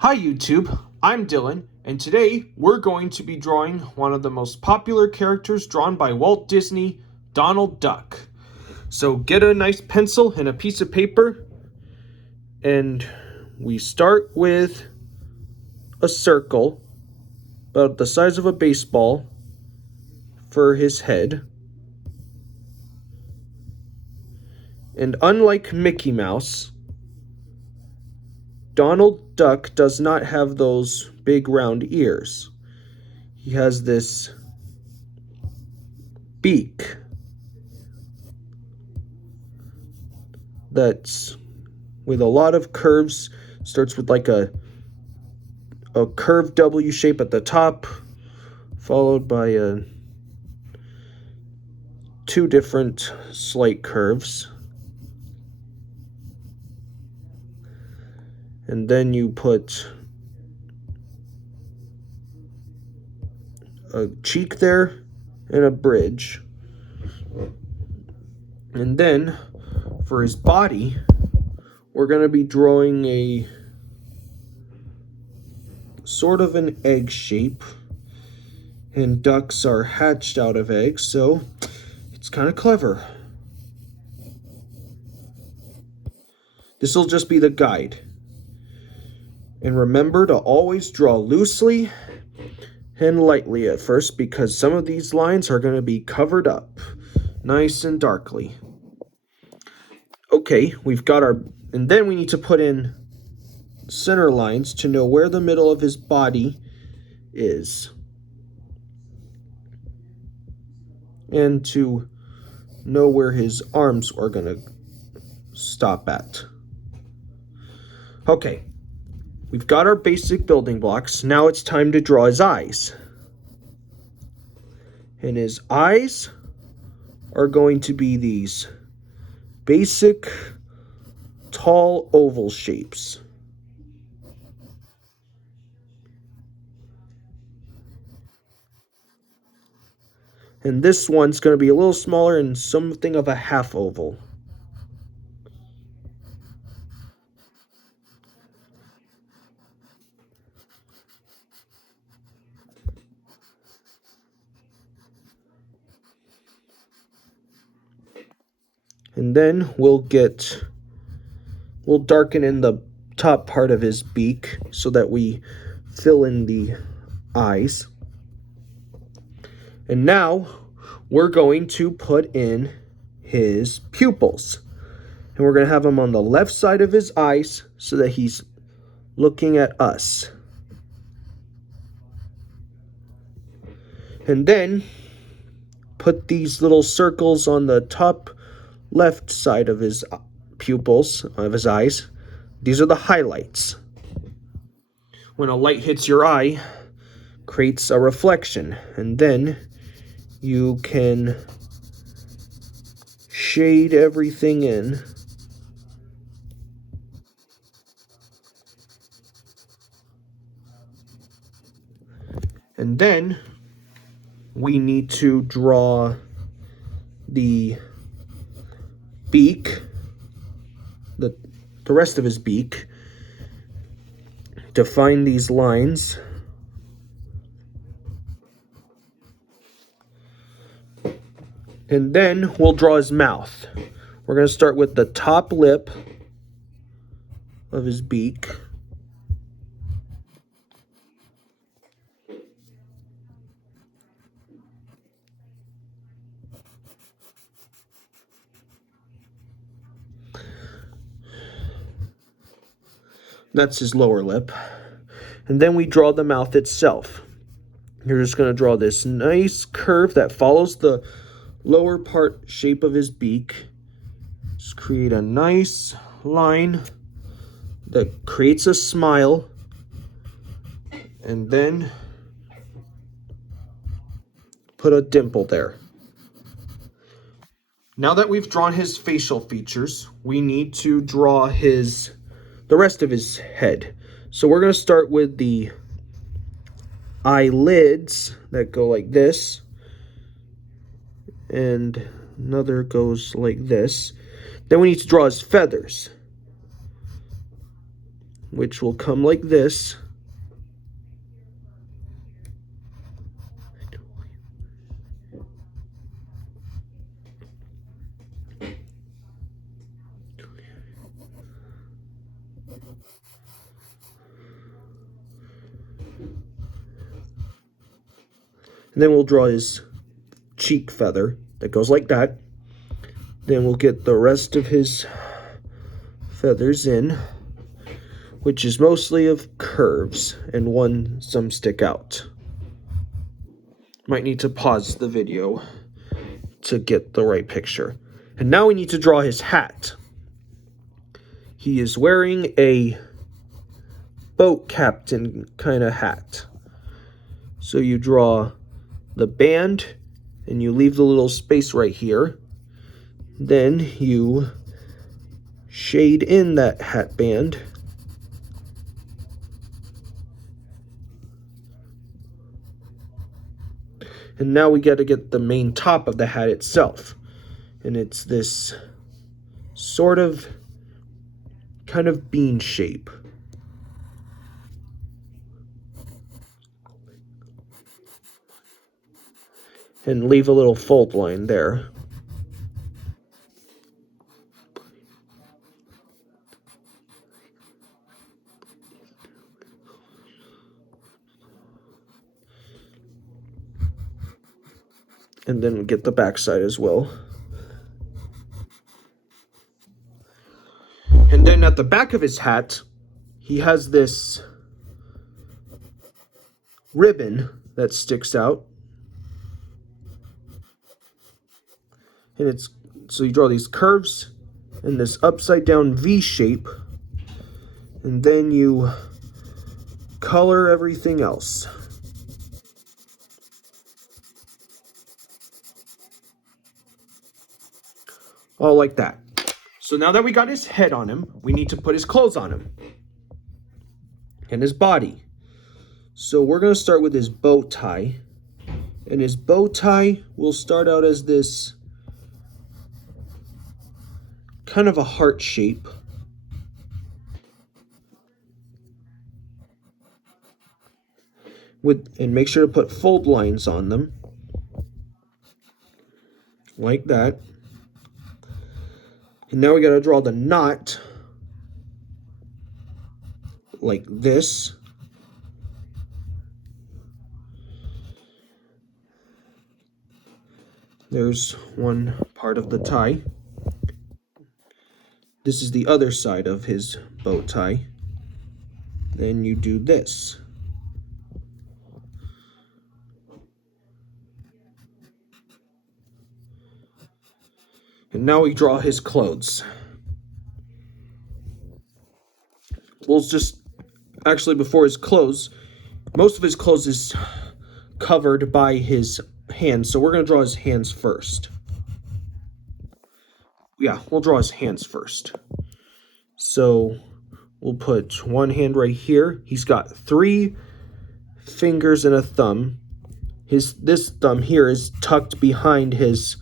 Hi YouTube, I'm Dylan, and today we're going to be drawing one of the most popular characters drawn by Walt Disney, Donald Duck. So get a nice pencil and a piece of paper, and we start with a circle about the size of a baseball for his head. And unlike Mickey Mouse, Donald Duck does not have those big round ears. He has this beak that's with a lot of curves. Starts with like a curved W shape at the top, followed by two different slight curves. And then you put a cheek there and a bridge. And then for his body, we're going to be drawing a sort of an egg shape. And ducks are hatched out of eggs, so it's kind of clever. This will just be the guide. And remember to always draw loosely and lightly at first, because some of these lines are going to be covered up nice and darkly. Okay, we've got our, and then we need to put in center lines to know where the middle of his body is, and to know where his arms are going to stop at. Okay, we've got our basic building blocks. Now it's time to draw his eyes. And his eyes are going to be these basic, tall oval shapes. And this one's going to be a little smaller and something of a half oval. And then we'll darken in the top part of his beak so that we fill in the eyes. And now we're going to put in his pupils. And we're going to have him on the left side of his eyes so that he's looking at us. And then put these little circles on the top left side of his pupils, of his eyes. These are the highlights. When a light hits your eye, creates a reflection, and then you can shade everything in. And then we need to draw the beak, the rest of his beak. Define these lines. And then we'll draw his mouth. We're going to start with the top lip of his beak. That's his lower lip. And then we draw the mouth itself. You're just going to draw this nice curve that follows the lower part shape of his beak. Just create a nice line that creates a smile. And then put a dimple there. Now that we've drawn his facial features, we need to draw the rest of his head. So we're going to start with the eyelids that go like this, and another goes like this. Then we need to draw his feathers. which will come like this. And then we'll draw his cheek feather that goes like that. Then we'll get the rest of his feathers in, which is mostly of curves, and some stick out. Might need to pause the video to get the right picture. And now we need to draw his hat. He is wearing a boat captain kind of hat. So you draw the band and you leave the little space right here. Then you shade in that hat band. And now we got to get the main top of the hat itself. And it's this sort of kind of bean shape. And leave a little fold line there. And then get the back side as well. And then at the back of his hat, he has this ribbon that sticks out. And so you draw these curves and this upside down V shape, and then you color everything else. All like that. So now that we got his head on him, we need to put his clothes on him and his body. So we're going to start with his bow tie. And his bow tie will start out as this kind of a heart shape. And make sure to put fold lines on them. Like that. And now we got to draw the knot like this. There's one part of the tie. This is the other side of his bow tie. Then you do this. And now we draw his clothes. We'll just, actually before his clothes, most of his clothes is covered by his hands, so we're going to draw his hands first. Yeah, we'll draw his hands first. So we'll put one hand right here. He's got 3 fingers and a thumb. This thumb here is tucked behind his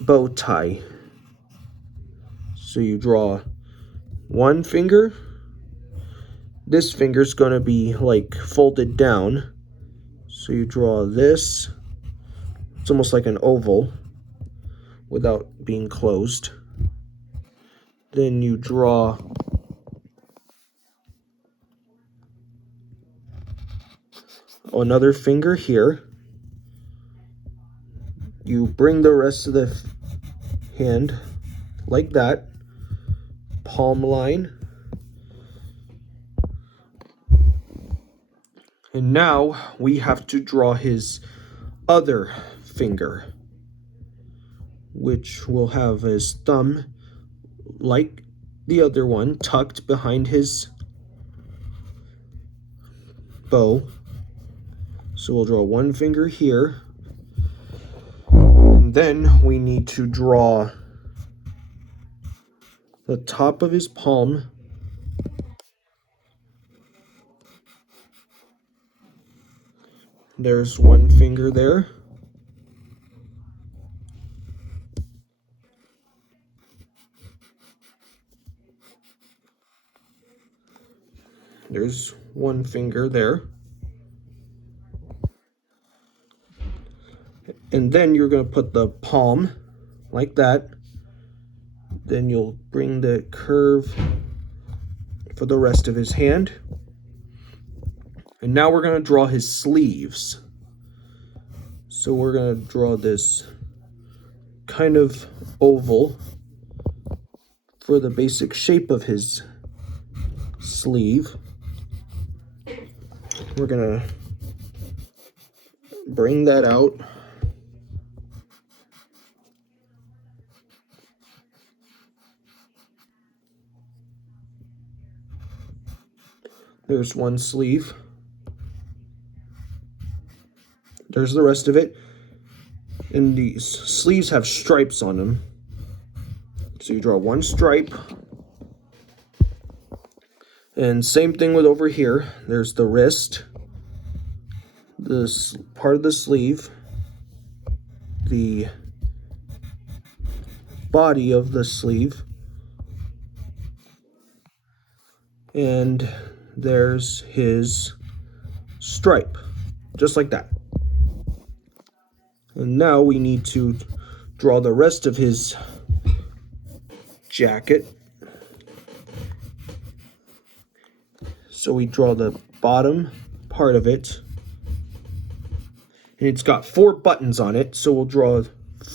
bow tie. So you draw one finger. This finger's going to be like folded down. So you draw this. It's almost like an oval without being closed. Then you draw another finger here. You bring the rest of the hand like that. Palm line. And now we have to draw his other finger, which will have his thumb like the other one tucked behind his bow. So we'll draw one finger here. And then we need to draw the top of his palm. There's one finger there. There's one finger there. And then you're going to put the palm like that. Then you'll bring the curve for the rest of his hand. And now we're going to draw his sleeves. So we're going to draw this kind of oval for the basic shape of his sleeve. We're going to bring that out. There's one sleeve. There's the rest of it. And these sleeves have stripes on them. So you draw one stripe. And same thing with over here. There's the wrist, this part of the sleeve, the body of the sleeve, and there's his stripe, just like that. And now we need to draw the rest of his jacket. So we draw the bottom part of it. And it's got 4 buttons on it, so we'll draw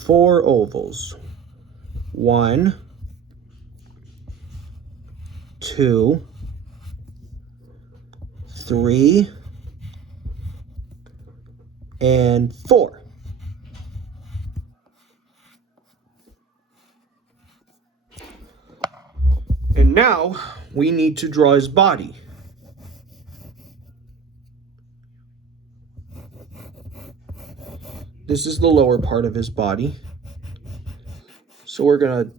4 ovals. 1, 2, 3, and 4. And now we need to draw his body. This is the lower part of his body. So we're going to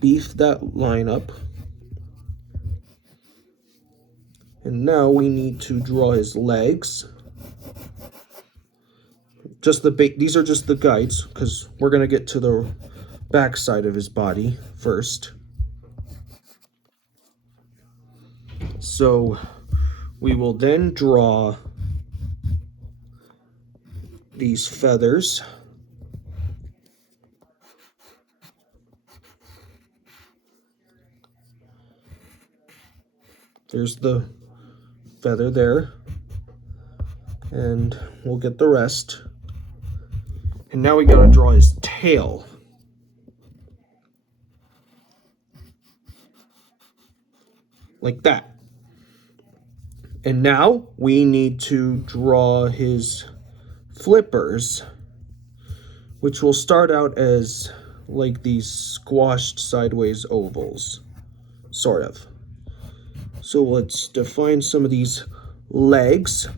beef that line up. And now we need to draw his legs. These are just the guides, because we're going to get to the back side of his body first. So we will then draw these feathers. There's the feather there. And we'll get the rest. And now we gotta draw his tail. Like that. And now we need to draw his flippers, which will start out as like these squashed sideways ovals, sort of. So let's define some of these legs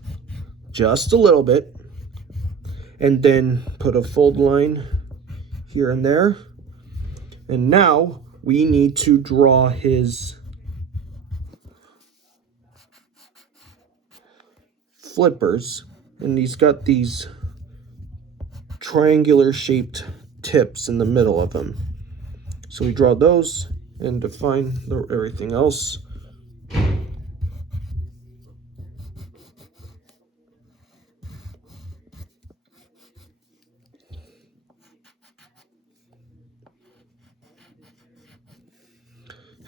just a little bit, and then put a fold line here and there. And now we need to draw his flippers, and he's got these triangular shaped tips in the middle of them. So we draw those and define everything else.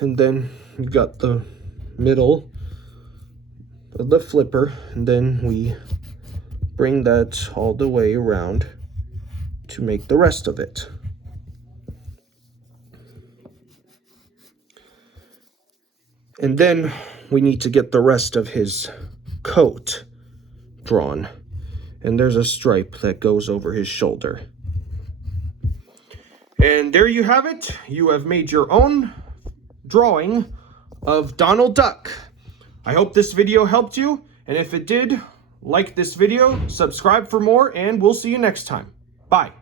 And then you got the middle of the flipper, and then we bring that all the way around to make the rest of it. And then we need to get the rest of his coat drawn. And there's a stripe that goes over his shoulder. And there you have it. You have made your own drawing of Donald Duck. I hope this video helped you, and if it did, like this video, subscribe for more, and we'll see you next time. Bye.